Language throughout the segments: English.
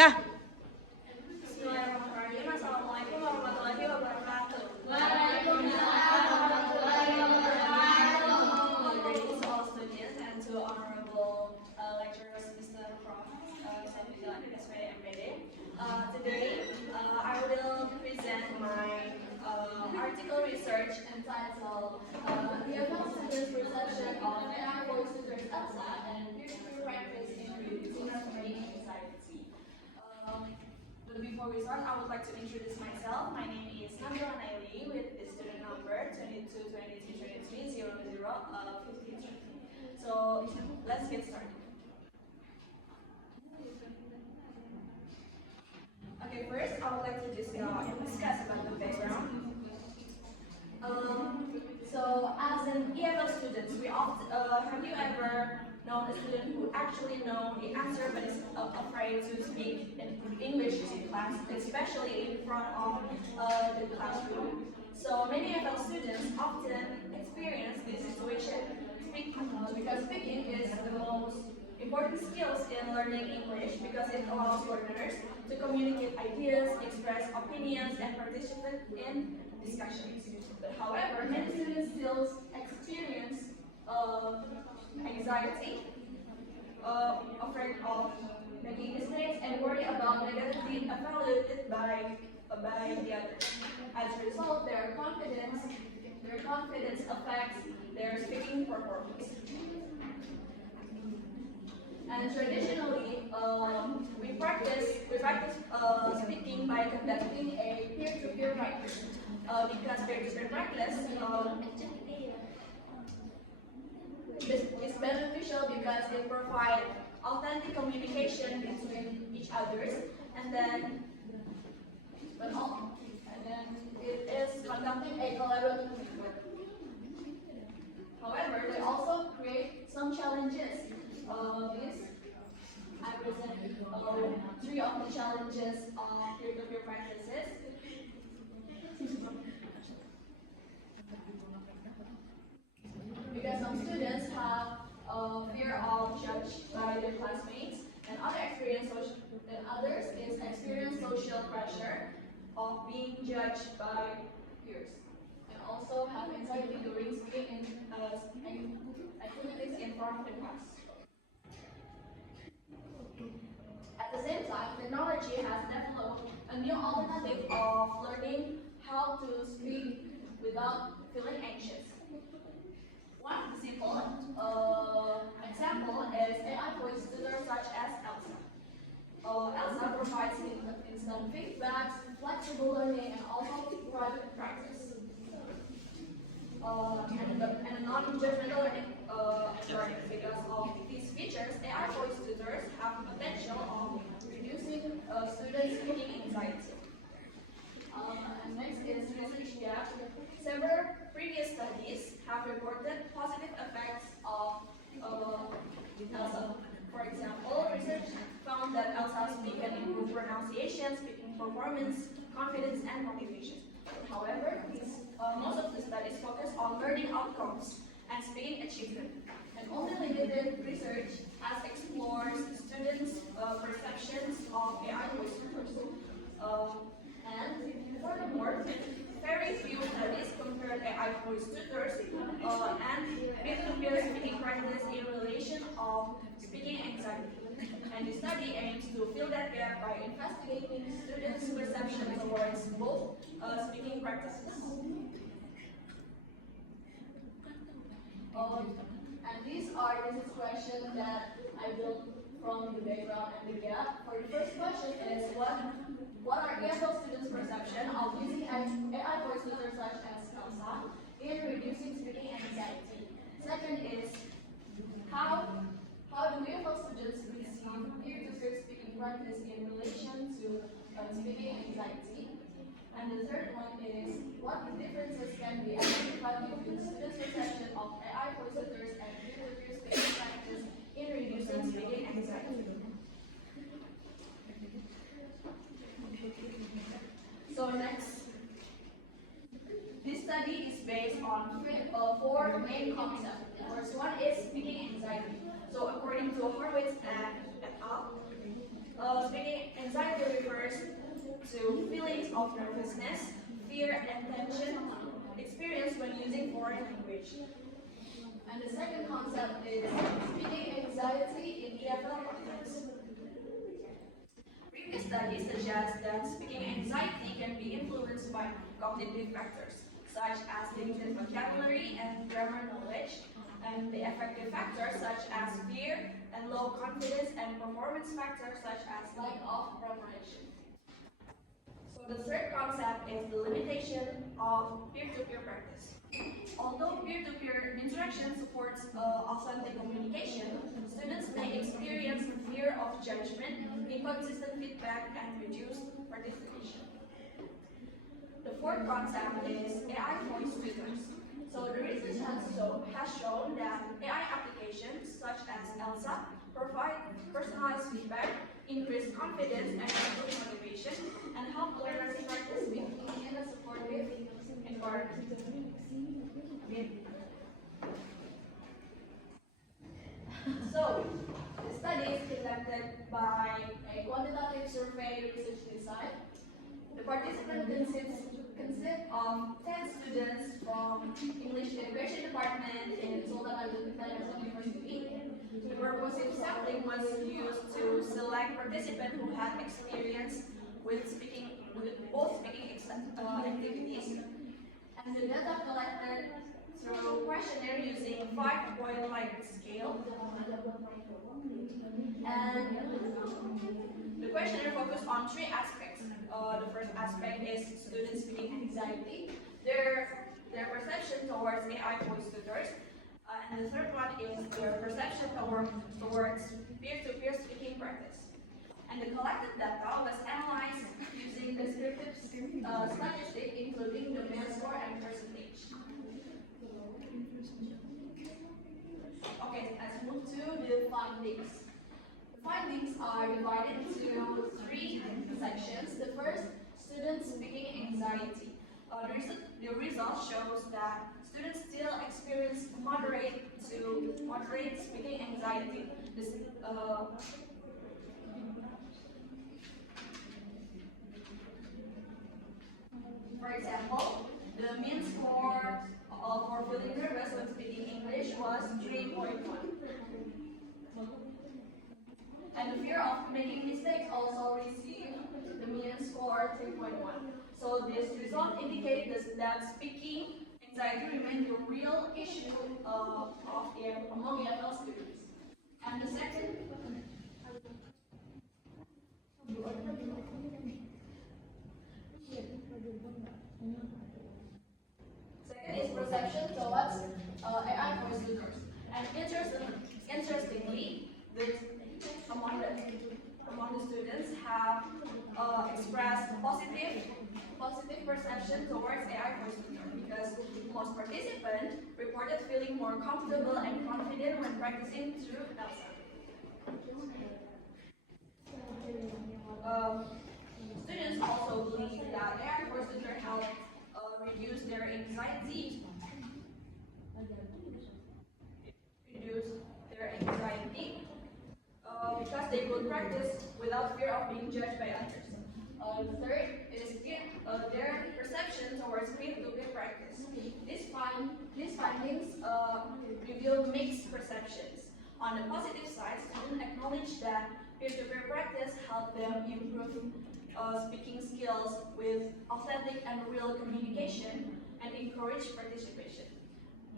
Dah. Bismillahirrahmanirrahim. Assalamualaikum warahmatullahi wabarakatuh. Waalaikumsalam warahmatullahi wabarakatuh. Greetings to all students and to honorable lecturers, Mr. Prof. Nabila and MPD. Today, I will present my article research entitled The Advanced Students' Perception of AI Voice Tutors outside and Peer-to-Peer Practice in Reducing Studying Anxiety. But before we start, I would like to introduce myself. My name is Nabila Naili with the student number 2223230053. So let's get started. Okay, first I would like to discuss about the background. So as an ELT student, we often have you ever known a student who actually know the answer but is afraid to speak in English in class, especially in front of the classroom? So many of our students often experience this situation because speaking is the most important skills in learning English because it allows learners to communicate ideas, express opinions, and participate in discussions. But however, many students still experience anxiety, afraid of making mistakes, and worry about negatively evaluated by the others. As a result, their confidence affects their speaking performance. And traditionally, we practice speaking by conducting a peer-to-peer practice. Because peer-to-peer practice is beneficial because it provides authentic communication between each others, and then it is conducting a collaborative work. However, they also create some challenges. I present three of the challenges of peer-to-peer practices. Because some students have fear of judged by their classmates, and others experience social pressure of being judged by peers, and also have anxiety during speaking in activities in front of the class. At the same time, technology has developed a new alternative of learning how to speak without feeling anxious. One simple example is AI voice tutors such as Elsa. Elsa provides instant feedback, flexible learning, and also private practice. And a non-judgmental learning because of these features, AI voice tutors have the potential of reducing students' speaking anxiety. And next is research gap. Several previous studies have reported positive effects of ELSA. For example, research found that ELSA speak can improve pronunciation, speaking performance, confidence, and motivation. However, most of the studies focus on learning outcomes and speaking achievement, and only limited research has explored students' perceptions of AI voice tutors. And furthermore, very few studies compared AI voice tutors and peer-to-peer speaking practice in relation of speaking anxiety. And the study aims to fill that gap by investigating students' perception towards both speaking practices. And these is questions that I built from the background and the gap. For the first question is what are ELT students' perception of using AI voice tutors such as Elsa in reducing speaking anxiety? Second is how do ELT students receive peer-to-peer speaking practice in relation to speaking anxiety? And the third one is what differences can be identified between students' perception of AI voice tutors and peer-to-peer speaking practice in reducing speaking anxiety? So next, this study is based on four main concepts. The first one is speaking anxiety. So according to Horowitz et al., speaking anxiety to feelings of nervousness, fear, and tension experienced when using foreign language. And the second concept is speaking anxiety in EFL context. Previous studies suggest that speaking anxiety can be influenced by cognitive factors, such as limited vocabulary and grammar knowledge, and the affective factors such as fear and low confidence, and performance factors such as lack of preparation. So the third concept is the limitation of peer-to-peer practice. Although peer-to-peer interaction supports authentic communication, students may experience fear of judgment, inconsistent feedback, and reduced participation. The fourth concept is AI voice tutors. So the research has shown that AI applications such as ELSA provide personalized feedback, increase confidence, and improve motivation, and help learners practice speaking in a supportive environment. So, the study is conducted by a quantitative survey research design. The participants consist of 10 students from English Education Department in Sultan Abdul University. The purposive sampling was used to select participants who had experience with both speaking activities, and the data collected through questionnaire using 5-point Likert scale. And the questionnaire focused on 3 aspects. The first aspect is student speaking anxiety, their perception towards AI voice tutors, and the third one is their perception towards peer-to-peer speaking practice. And the collected data was analyzed using descriptive statistics, including the mean score and percentage. Okay, let's move to the findings. The findings are divided into 3 sections. The first, student speaking anxiety. The result shows that students still experience moderate to moderate speaking anxiety. For example, the mean score for feeling nervous when speaking English was 3.1. And the fear of making mistakes also received the mean score 3.1. So this result indicates that speaking anxiety remains a real issue among EFL students. And the second is perception towards AI voice tutors. And interestingly, among the students have expressed positive perception towards AI voice tutor, because most participants reported feeling more comfortable and confident when practicing through ELSA. Students also believe that AI voice tutor helped reduce their anxiety. Because they could practice without fear of being judged by others. The third is their perception towards peer-to-peer practice. These findings reveal mixed perceptions. On the positive side, students acknowledge that peer-to-peer practice helped them improve speaking skills with authentic and real communication and encourage participation.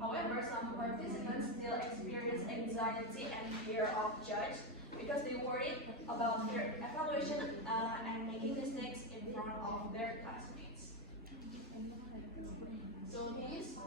However, some participants still experience anxiety and fear of judge because they worried about their evaluation and making mistakes in front of their classmates. So these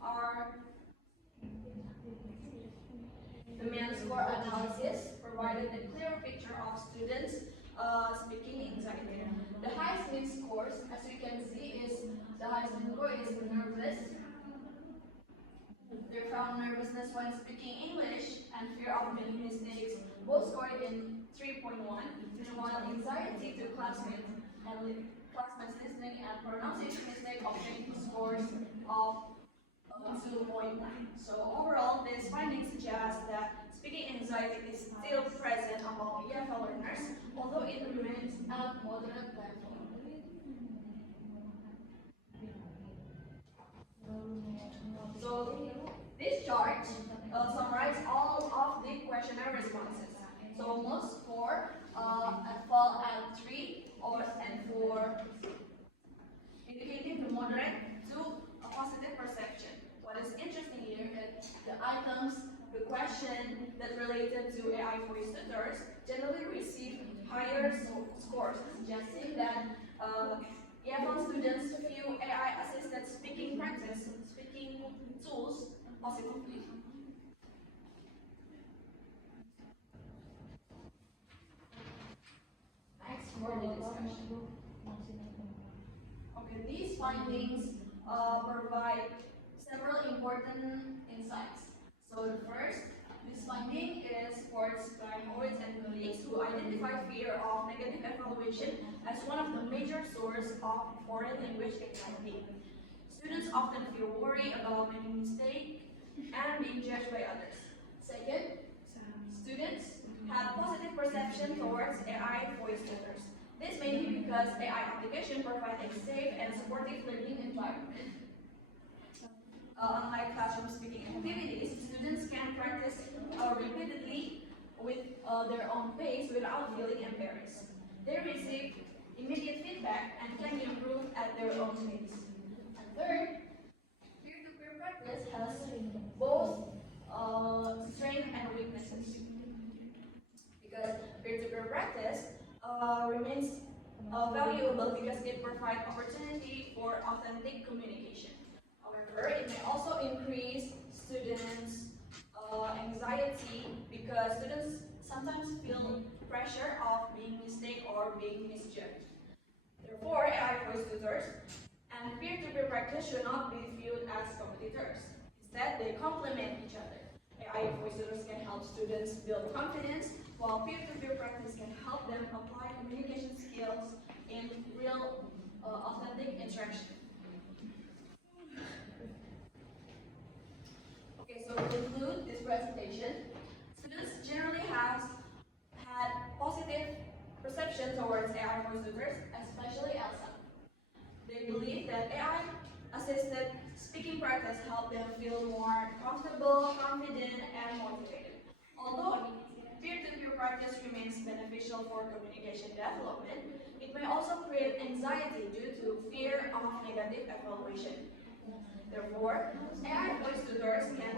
are the mean score analysis provided a clear picture of students speaking anxiety. The highest mean scores, as you can see, the highest mean score is nervous. They found nervousness when speaking English and fear of making mistakes, both scored in 3.1, while anxiety to classmates listening and pronunciation mistake obtained scores of 2.9. So overall, this finding suggests that speaking anxiety is still present among EFL learners, although it remains at moderate level. chart summarizes all of the questionnaire responses. So most score fall at 3 and 4, indicating the moderate to a positive perception. What is interesting here is the items, the question that related to AI voice tutors generally receive higher scores, suggesting that EFL students view AI-assisted speaking practice, speaking tools positively. Next, for the discussion. Okay, these findings provide several important insights. So the first, this finding is supported by Howitz and colleagues who identify fear of negative evaluation as one of the major sources of foreign language anxiety. Students often feel worried about making mistakes and being judged by others. Second, students have positive perception towards AI voice tutors. This may be because AI applications provide a safe and supportive learning environment. Unlike classroom speaking activities, students can practice repeatedly with their own pace without feeling embarrassed. They receive immediate feedback and can improve at their own pace. And third, peer-to-peer practice has both strengths and weaknesses. Because peer-to-peer practice remains valuable because it provides opportunity for authentic communication. However, it may also increase students' anxiety because students sometimes feel pressure of being mistaken or being misjudged. Therefore, AI voice tutors and peer-to-peer practice should not be viewed as competitors. Instead, they complement each other. AI voice tutors can help students build confidence, while peer-to-peer practice can help them apply communication skills in real, authentic interaction. Okay, so to conclude this presentation, students generally have had positive perception towards AI voice tutors, especially Elsa. They believe that AI-assisted speaking practice helps them feel more comfortable, confident, and motivated. Although peer-to-peer practice remains beneficial for communication development, it may also create anxiety due to fear of negative evaluation. Therefore, AI voice tutors can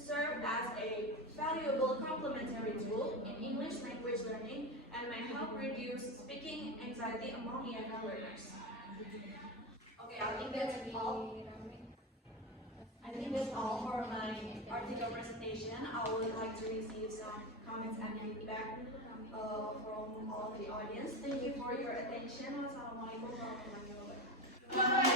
serve as a valuable complementary tool in English language learning and may help reduce speaking anxiety among EFL learners. Okay, I think that's all. I think that's all for my article presentation. I would like to receive some comments and feedback from all the audience. Thank you for your attention. Wassalamualaikum warahmatullahi wabarakatuh.